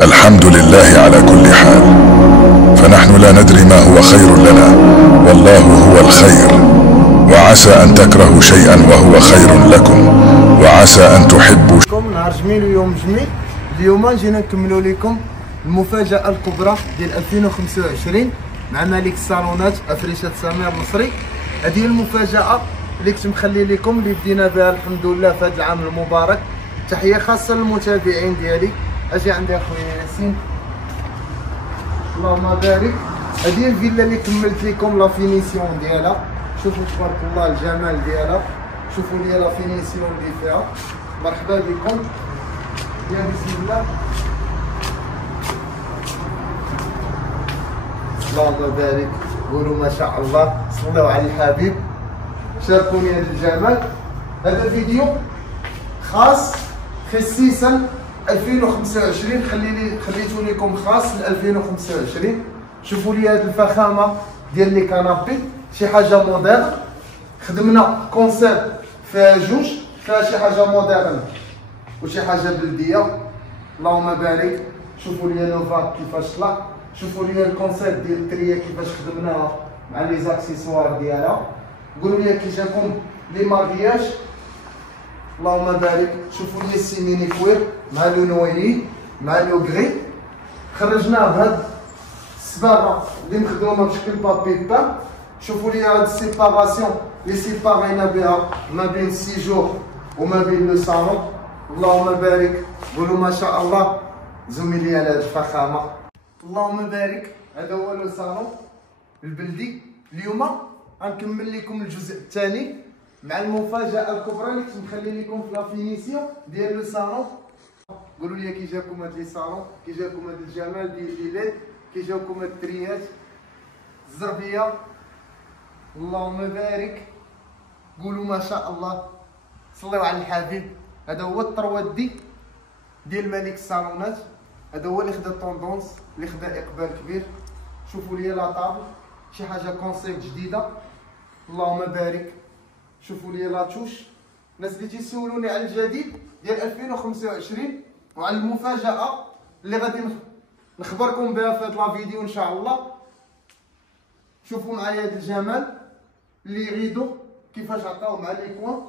الحمد لله على كل حال، فنحن لا ندري ما هو خير لنا، والله هو الخير. وعسى أن تكرهوا شيئا وهو خير لكم، وعسى أن تحبوا. نهار جميل ويوم جميل. اليوم جينا نكملوا لكم المفاجأة الكبرى ديال 2025 مع ملك الصالونات أفريشة سمير نصري. هذه هي المفاجأة اللي كنت مخلي لكم، اللي بدينا بها الحمد لله في هذا العام المبارك. تحية خاصة للمتابعين ديالي. اجي عندي اخويا ياسين، اللهم بارك. هذه هي الفيلا اللي كملت لكم لا فينيسيون ديالها. شوفوا تبارك الله الجمال ديالها، شوفوا لي لا فينيسيون اللي فيها. مرحبا بكم يا بسم الله. اللهم بارك، قولوا ما شاء الله، صلوا على الحبيب، شاركوني هذا الجمال. هذا الفيديو خاص خصيصا 2025، خليته لكم خاص ل 2025. شوفوا لي هذه الفخامه ديال لي كانابي، شي حاجه موديرن. خدمنا كونسيبت فيها جوج، فيها شي حاجه موديرن وشي حاجه بلديه. اللهم بارك. شوفوا لي لوفاك كيفاش طلع، شوفوا لي الكونسيبت ديال التريه كيفاش خدمناها مع لي زاكسيسوار ديالها. قولوا لي كي جاكم لي مارياج. اللهم بارك. شوفوا لي السيميني كوير مع لو نويي مع لو غري. خرجناه بهاد الصباغه اللي مخدومه بشكل بابي بان. شوفوا لي هاد السيباراسيون اللي سيبارينا بها ما بين السيجور وما بين لو صالون. اللهم بارك. قولوا ما شاء الله. زميلي على هاد الفخامه. اللهم بارك. هذا هو لو صالون البلدي. اليوم غنكمل لكم الجزء الثاني مع المفاجأة الكبرى اللي كنت مخلي لكم في لا فينيسيون ديال لو صالون. قولوا لي كي جاكم هاد لي صالون، كي جاكم هاد الجمال ديال لي ليد، كي جاكم هاد التريات الزربيه. اللهم بارك. قولوا ما شاء الله، صليوا على الحبيب. هذا هو الطروادي ديال ملك الصالونات. هذا هو اللي خدا طوندونس، اللي خدا اقبال كبير. شوفوا لي لا طابل، شي حاجه كونسيبت جديده. اللهم بارك. شوفوا لي لاتوش. الناس اللي تيسولوني على الجديد ديال 2025 وعلى المفاجأة اللي غادي نخبركم بها في هاد لا فيديو ان شاء الله. شوفوا معايا هاد الجمال اللي غيدو كيفاش عطاو مع لي كوان.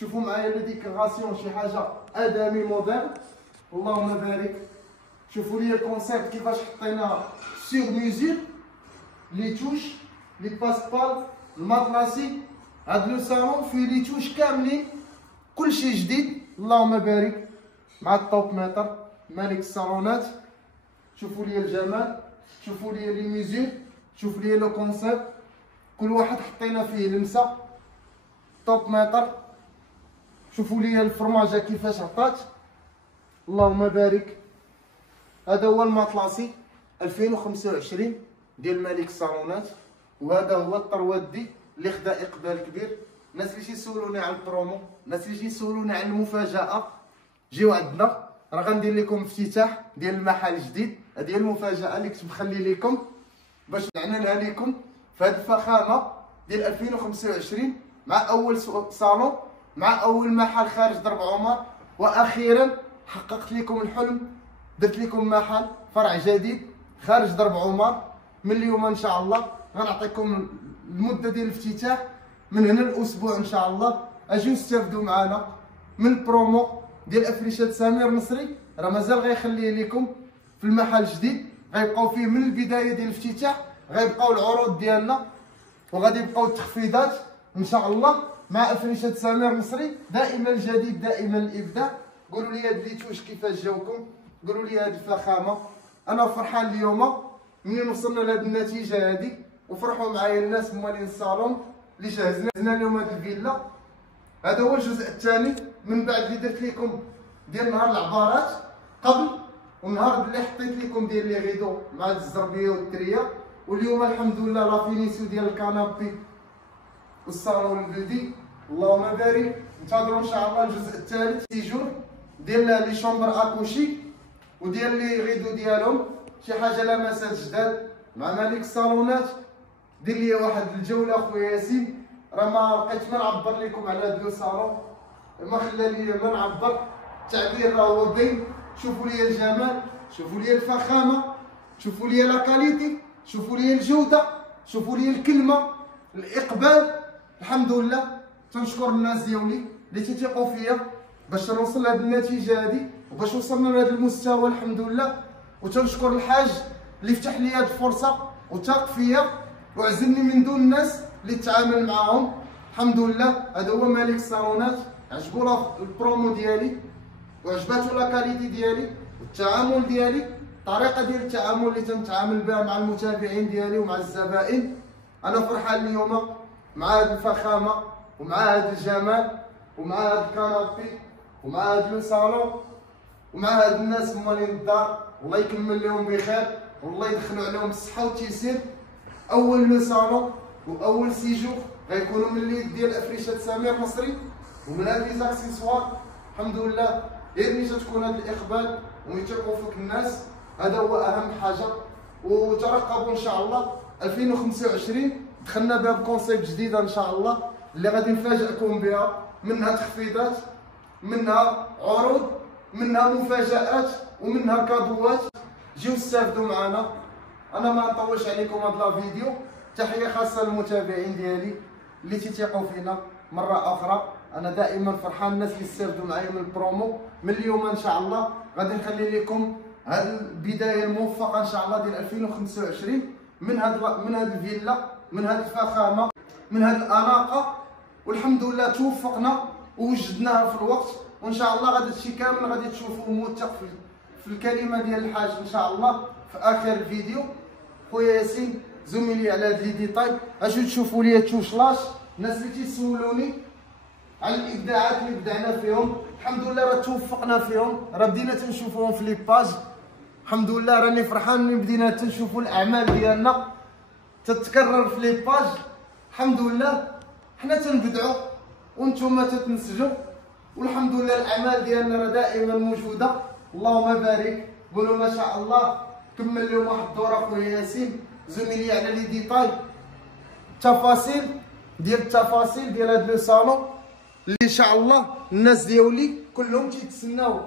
شوفوا معايا لي ديكوراسيون، شي حاجه ادمي مودرن. اللهم بارك. شوفوا لي الكونسيبت كيفاش حطيناه سيغ ميزور، لي توش، لي باسبال، الماطلاسي. هاد لو صالون فيه لي توش كاملين، كلشي جديد. اللهم بارك. مع الطوب متر ملك الصالونات. شوفوا لي الجمال، شوفوا لي لي ميزور، شوفوا لي لو كونسيبت، كل واحد حطينا فيه لمسه. طوب متر. شوفوا لي الفرماجه كيفاش عطات. اللهم بارك. هذا هو الماطلاسي 2025 ديال ملك الصالونات. وهذا هو الطروادي اللي خدا اقبال كبير. الناس اللي تيسولوني على البرومو، الناس اللي تيسولوني على المفاجاه، جيو عندنا. راه غندير لكم افتتاح ديال المحل الجديد. هذه هي المفاجاه اللي كنت مخلي لكم باش نعننها لكم في هذه الفخامه ديال 2025 مع اول صالون، مع اول محل خارج درب عمر. واخيرا حققت لكم الحلم، درت لكم محل فرع جديد خارج درب عمر. من اليوم ان شاء الله غنعطيكم المده ديال الافتتاح من هنا الاسبوع ان شاء الله. اجيو استافدوا معنا من البرومو ديال افريشات سمير نصري. راه مازال غيخليه لكم في المحل الجديد، غيبقاو فيه من البدايه ديال الافتتاح، غيبقاو العروض ديالنا وغادي يبقاو التخفيضات ان شاء الله مع افريشات سمير نصري. دائما الجديد، دائما الابداع. قولوا لي هاد لي توش كيفاش جاوكم، قولوا لي هاد الفخامه. انا فرحان اليوم منين وصلنا لهاد النتيجه هادي، وفرحوا معايا الناس موالين الصالون اللي جهزنا لهم هاد الفيلا. هذا هو الجزء الثاني من بعد اللي درت لكم ديال نهار العبارات قبل، والنهار اللي حطيت لكم ديال لي غيدو مع الزربيه والتريه. واليوم الحمد لله لا فينيسيو ديال الكنابي والصالون البلدي. اللهم بارك. انتظروا ان شاء الله الجزء الثالث سيجور ديال لي شومبر اكوشي وديال لي غيدو ديالهم، شي حاجه لمسات جداد مع ملك الصالونات. دير لي واحد الجوله اخويا ياسين، راه ما بقيت ما نعبر لكم على هاد لو صالون، ما خلى لي ما نعبر. التعبير راه هو باين. شوفوا لي الجمال، شوفوا لي الفخامه، شوفوا لي لا كاليتي، شوفوا لي الجوده، شوفوا لي الكلمه، الاقبال. الحمد لله تنشكر الناس ديالي اللي تيثقوا فيا باش نوصل لهاد النتيجه هادي وباش وصلنا لهذا المستوى الحمد لله. وتنشكر الحاج اللي فتح لي هاد الفرصه وثاق فيا وعزلني من دون الناس اللي تعامل معاهم. الحمد لله هذا هو مالك الصالونات. عجبو البرومو ديالي وعجباتو لا كاليتي ديالي والتعامل ديالي، الطريقه ديال التعامل اللي تنتعامل بها مع المتابعين ديالي ومع الزبائن. انا فرحان اليوم مع هاد الفخامه ومع هاد الجمال ومع هاد الكنابي ومع هاد لو صالون ومع هاد الناس موالين الدار. الله يكمل لهم بخير والله يدخلوا عليهم الصحه والتيسير. اول لو صالون واول سيجور غيكونوا من اليد ديال افريشات سمير مصري ومن هاد لي زاكسيسوار. الحمد لله غير ملي تكون هاد الاقبال ويثقوا فيك الناس هذا هو اهم حاجه. وترقبوا ان شاء الله 2025 دخلنا بها بكونسيبت جديده ان شاء الله اللي غادي نفاجئكم بها، منها تخفيضات، منها عروض، منها مفاجآت، ومنها كادوات. جيو استافدوا معنا. انا ما نطولش عليكم هاد لا فيديو. تحيه خاصه للمتابعين ديالي اللي تيثقوا فينا مره اخرى. انا دائما فرحان الناس اللي استافدوا معايا من البرومو. من اليوم ان شاء الله غادي نخلي لكم هاد البدايه الموفقه ان شاء الله ديال 2025 من هاد الفيلا، من هاد الفخامه، من هاد الاناقه. والحمد لله توفقنا ووجدناها في الوقت. وان شاء الله غادي هادشي كامل غادي تشوفوه موثق في الكلمه ديال الحاج ان شاء الله في اخر الفيديو. خويا ياسين زميلي على هاد لي ديتاي اجيو تشوفوا لي التوشلاش. الناس اللي تيسولوني على الابداعات اللي بدعنا فيهم الحمد لله راه توفقنا فيهم، راه بدينا تنشوفوهم في لي باج. الحمد لله راني فرحان ملي بدينا تنشوفوا الاعمال ديالنا تتكرر في لي باج. الحمد لله حنا تنبدعوا وانتم تتنسجوا والحمد لله الاعمال ديالنا راه دائما موجوده. اللهم بارك. قولوا ما شاء الله. كمل لهم واحد الدوره خويا ياسين زميلي على لي ديتاي، التفاصيل ديال هاد لو صالون اللي ان شاء الله الناس ديالي كلهم تيتسناو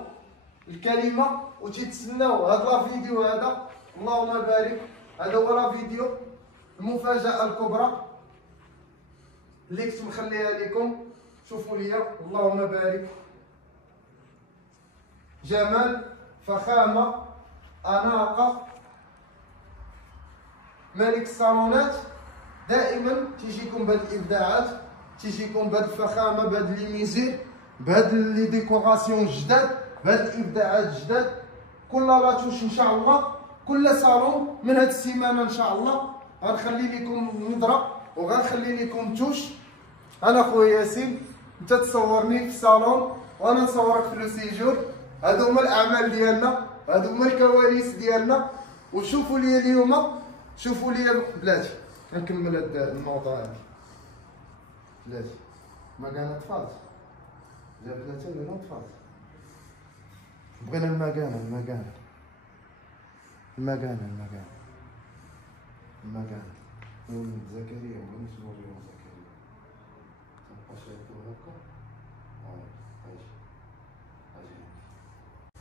الكلمه وتيتسناو هاد لا فيديو هذا. اللهم بارك. هذا هو لا فيديو المفاجاه الكبرى اللي كنت مخليها لكم. شوفوا ليا اللهم بارك. جمال، فخامه، اناقه. مالك الصالونات دائما تيجيكم بهاد الابداعات، تيجيكم بهاد الفخامه، بهاد لي ميزير، بهاد لي ديكوراسيون جداد، بهاد الابداعات جداد. كل لاتوش ان شاء الله، كل صالون من هاد السيمانه ان شاء الله غنخلي لكم نظره وغنخلي لكم توش. انا خويا ياسين انت تصورني في الصالون وانا نصورك في لو سيجور. هادو هما الاعمال ديالنا، هادو هما الكواليس ديالنا. وشوفوا لي اليوم، شوفوا لي بلاتي غنكمل هاد الموضوع هادي. بلاتي ما كانت طفات جابتنا حتى لنا طفات. بغينا المكانه ولد زكريا ولا مش نوريهم زكريا تبقى شايفو هكا.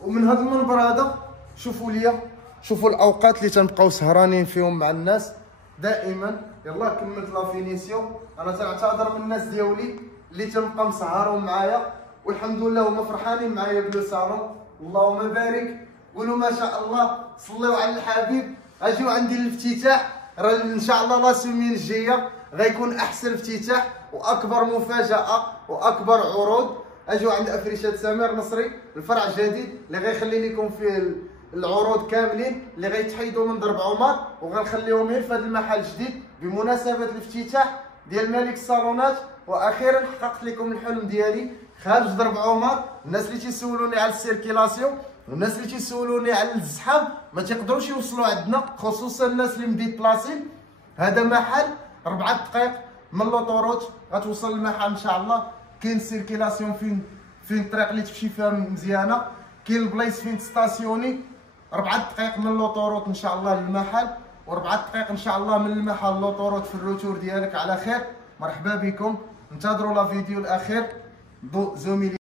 ومن هذا المنبر هذا شوفوا ليا، شوفوا الاوقات اللي تنبقاو سهرانين فيهم مع الناس دائما. يلا كملت لا فينيسيون. انا تنعتذر من الناس ديالي اللي تنبقى مسهرهم معايا والحمد لله هما فرحانين معايا بلو صالون. اللهم بارك. قولوا ما شاء الله. صليوا على الحبيب. اجيو عندي الافتتاح. راه ان شاء الله لا سيمين الجايه غيكون احسن افتتاح واكبر مفاجاه واكبر عروض. اجيو عند افريشات سمير مصري الفرع الجديد اللي غيخلي لكم فيه العروض كاملين اللي غيتحيدوا من ضرب عمر وغنخليهم غير في هذا المحل الجديد بمناسبه الافتتاح ديال مالك الصالونات. واخيرا حققت لكم الحلم ديالي خارج ضرب عمر. الناس اللي تيسولوني على السيركيلاسيون والناس اللي تيسولوني على الزحام ما تيقدروش يوصلوا عندنا، خصوصا الناس اللي مديبلاسين. هذا محل 4 دقائق من لوطوروت غتوصل للمحل ان شاء الله. كاين السيركيلاسيون فين الطريق اللي تمشي فيها مزيانه، كاين البلايص فين تستاسيوني. 4 دقائق من لوطوروت ان شاء الله للمحل، و4 دقائق ان شاء الله من المحل لوطوروت في الروتور ديالك على خير. مرحبا بكم. انتظروا لا فيديو الاخير. ضوء زميلي.